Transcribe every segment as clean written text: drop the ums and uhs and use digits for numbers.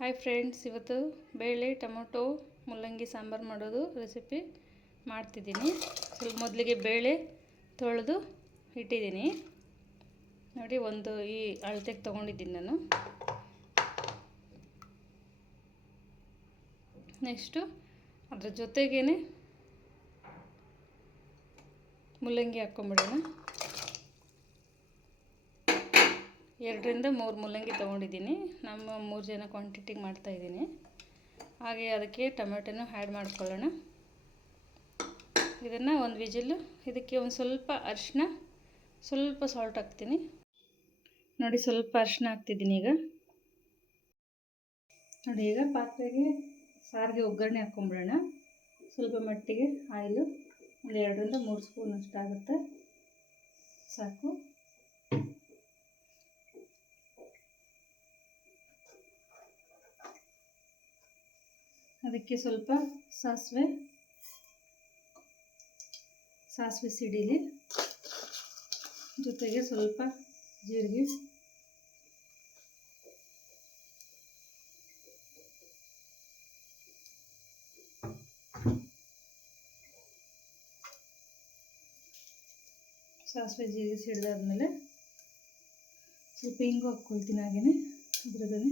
Hi friends, ಇವತ್ತು ಬೇಳೆ tomato ಮುಲ್ಲಂಗಿ ಸಾಂಬಾರು ಮಾಡೋದು ರೆಸಿಪಿ ಮಾಡ್ತಿದ್ದೀನಿ. ಸ್ವಲ್ಪ ಮೊದಲಿಗೆ ಬೇಳೆ ತೊಳೆದು ಇಟ್ಟಿದ್ದೀನಿ ನೋಡಿ. ಒಂದು ಈ ಅಳತೆಗೆ ತೊಗೊಂಡಿದ್ದೀನಿ ನಾನು. ನೆಕ್ಸ್ಟು ಅದ್ರ ಜೊತೆಗೇ ಮುಲ್ಲಂಗಿ ಹಾಕ್ಕೊಂಬಿಡೋಣ. 2 ರಿಂದ 3 ಮುಲ್ಲಂಗಿ ತೊಗೊಂಡಿದ್ದೀನಿ. ನಮ್ಮ 3 ಜನ ಕ್ವಾಂಟಿಟಿಗೆ ಮಾಡ್ತಾಯಿದ್ದೀನಿ. ಹಾಗೆ ಅದಕ್ಕೆ ಟೊಮೆಟೊನೂ ಆ್ಯಡ್ ಮಾಡ್ಕೊಳ್ಳೋಣ. ಇದನ್ನು ಒಂದು ವಿಜಿಲ್ಲು, ಇದಕ್ಕೆ ಒಂದು ಸ್ವಲ್ಪ ಅರಿಶಿನ, ಸ್ವಲ್ಪ ಸಾಲ್ಟ್ ಹಾಕ್ತೀನಿ ನೋಡಿ. ಸ್ವಲ್ಪ ಅರಿಶಿನ ಹಾಕ್ತಿದ್ದೀನಿ ಈಗ ನೋಡಿ. ಈಗ ಪಾತ್ರೆಗೆ ಸಾರಿಗೆ ಒಗ್ಗರಣೆ ಹಾಕ್ಕೊಂಬಿಡೋಣ. ಸ್ವಲ್ಪ ಮಟ್ಟಿಗೆ ಆಯಿಲು, ಒಂದು 2 ರಿಂದ 3 ಸ್ಪೂನ್ ಅಷ್ಟಾಗುತ್ತೆ, ಸಾಕು. ಅದಕ್ಕೆ ಸ್ವಲ್ಪ ಸಾಸಿವೆ ಸಿಡಿಲಿ, ಜೊತೆಗೆ ಸ್ವಲ್ಪ ಜೀರಿಗೆ, ಸಾಸಿವೆ ಜೀರಿಗೆ ಸಿಡಿದಾದ್ಮೇಲೆ ಸ್ವಲ್ಪ ಹಿಂಗು ಹಾಕ್ಕೊಳ್ತೀನಿ. ಹಾಗೆಯೇ ಅದ್ರದ್ದು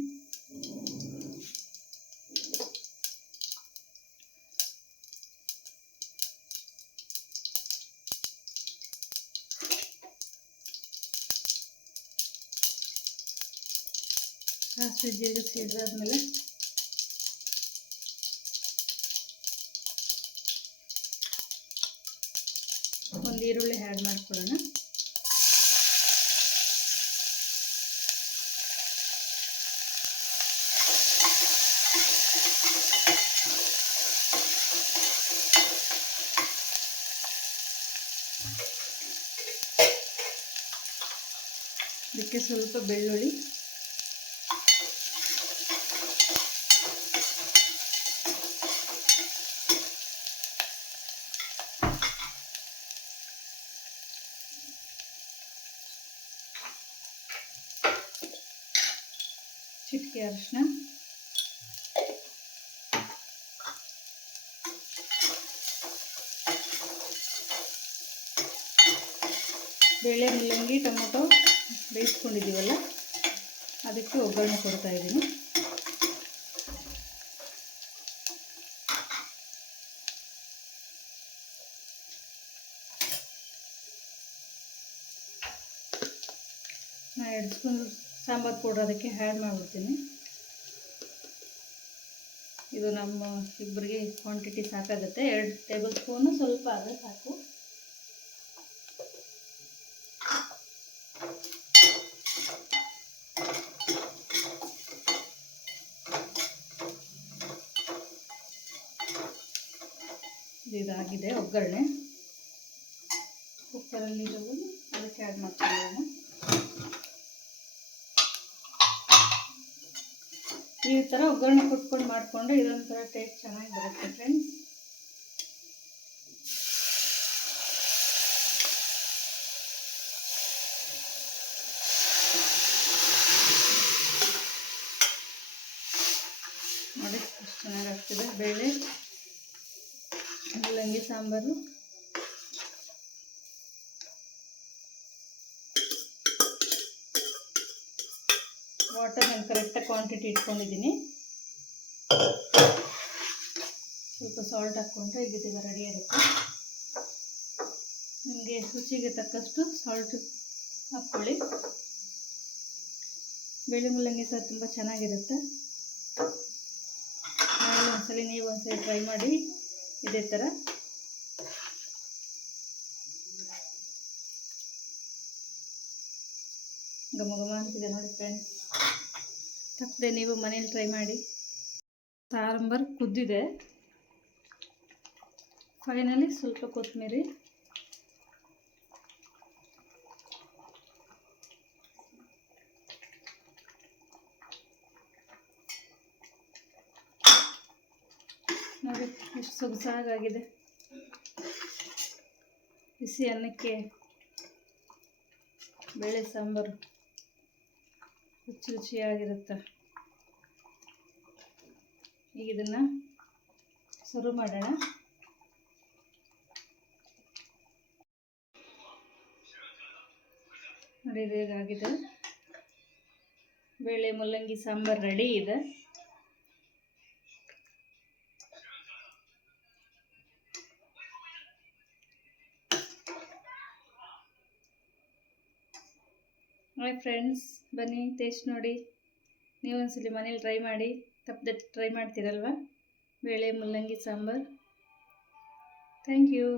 ಸಾಸಿವೆ ಜೀರಿಗೆ ಸಿಡಿದಾದ್ಮೇಲೆ ಒಂದು ಈರುಳ್ಳಿ ಆ್ಯಡ್ ಮಾಡ್ಕೊಳ್ಳೋಣ. ಇದಕ್ಕೆ ಸ್ವಲ್ಪ ಬೆಳ್ಳುಳ್ಳಿ, ಚಿಟಿಕೆ ಅರಿಶಿನ, ಬೇಳೆ ಮುಲ್ಲಂಗಿ ಟೊಮೊಟೊ ಬೇಯಿಸ್ಕೊಂಡಿದ್ದೀವಲ್ಲ, ಅದಕ್ಕೆ ಒಗ್ಗರಣೆ ಕೊಡ್ತಾ ಇದ್ದೀನಿ. ನಾನು 2 ಸ್ಪೂನ್ ಸಾಂಬಾರು ಪೌಡ್ರ್ ಅದಕ್ಕೆ ಆ್ಯಡ್ ಮಾಡಿಬಿಡ್ತೀನಿ. ಇದು ನಮ್ಮ ಇಬ್ಬರಿಗೆ ಕ್ವಾಂಟಿಟಿ ಸಾಕಾಗುತ್ತೆ. 2 ಟೇಬಲ್ ಸ್ಪೂನು ಸ್ವಲ್ಪ ಆದರೆ ಸಾಕು. ಇದಾಗಿದೆ ಒಗ್ಗರಣೆ. ಕುಕ್ಕರಲ್ಲಿ ತಗೊಂಡು ಅದಕ್ಕೆ ಆ್ಯಡ್ ಮಾಡ್ಕೊಳ್ಳೋಣ. ಈ ಥರ ಒಗ್ಗರಣೆ ಕೊಟ್ಕೊಂಡು ಮಾಡಿಕೊಂಡ್ರೆ ಇದೊಂಥರ ಟೇಸ್ಟ್ ಚೆನ್ನಾಗಿ ಬರುತ್ತೆ ಫ್ರೆಂಡ್ಸ್. ನೋಡಿ ಎಷ್ಟು ಚೆನ್ನಾಗಿ ಆಗ್ತಿದೆ ಬೇಳೆ ಮುಲ್ಲಂಗಿ ಸಾಂಬಾರು. ವಾಟರ್ ನಾನು ಕರೆಕ್ಟಾಗಿ ಕ್ವಾಂಟಿಟಿ ಇಟ್ಕೊಂಡಿದ್ದೀನಿ. ಸ್ವಲ್ಪ ಸಾಲ್ಟ್ ಹಾಕ್ಕೊಂಡ್ರೆ ಈಗ ರೆಡಿ ಆಗುತ್ತೆ. ನಿಮಗೆ ರುಚಿಗೆ ತಕ್ಕಷ್ಟು ಸಾಲ್ಟ್ ಹಾಕ್ಕೊಳ್ಳಿ. ಬೇಳೆ ಮುಲ್ಲಂಗಿ ಸಾರು ತುಂಬ ಚೆನ್ನಾಗಿರುತ್ತೆ. ಮನೇಲಿ ಒಂದ್ಸಲಿ ನೀವು ಒಂದ್ಸಲಿ ಟ್ರೈ ಮಾಡಿ ಇದೇ ಥರ. ಘಮ ಘಮ ಅಂತಿದೆ ನೋಡಿ ಫ್ರೆಂಡ್ಸ್. ತಪ್ಪದೆ ನೀವು ಮನೇಲಿ ಟ್ರೈ ಮಾಡಿ. ಸಾಂಬಾರು ಕುದ್ದಿದೆ. ಫೈನಲಿ ಸ್ವಲ್ಪ ಕೊತ್ತಂಬರಿ, ನೋಡಿ ಎಷ್ಟು ಸೊಗಸಾಗಿದೆ. ಬಿಸಿ ಅನ್ನಕ್ಕೆ ಬೇಳೆ ಸಾಂಬಾರು ರುಚಿಯಾಗಿರುತ್ತೆ. ಈಗ ಇದನ್ನು ಸರ್ವ್ ಮಾಡೋಣ. ನೋಡಿ ಇದು ಹೇಗಾಗಿದೆ. ಬೇಳೆ ಮೂಲಂಗಿ ಸಾಂಬಾರು ರೆಡಿ ಇದೆ. ಹಾಯ್ ಫ್ರೆಂಡ್ಸ್, ಬನ್ನಿ ಟೇಸ್ಟ್ ನೋಡಿ. ನೀವು ಒಂದ್ಸಲಿ ಮನೇಲಿ ಟ್ರೈ ಮಾಡಿ. ತಪ್ಪದೆ ಟ್ರೈ ಮಾಡ್ತೀರಲ್ವ ಬೇಳೆ ಮೂಲಂಗಿ ಸಾಂಬಾರು. Thank you.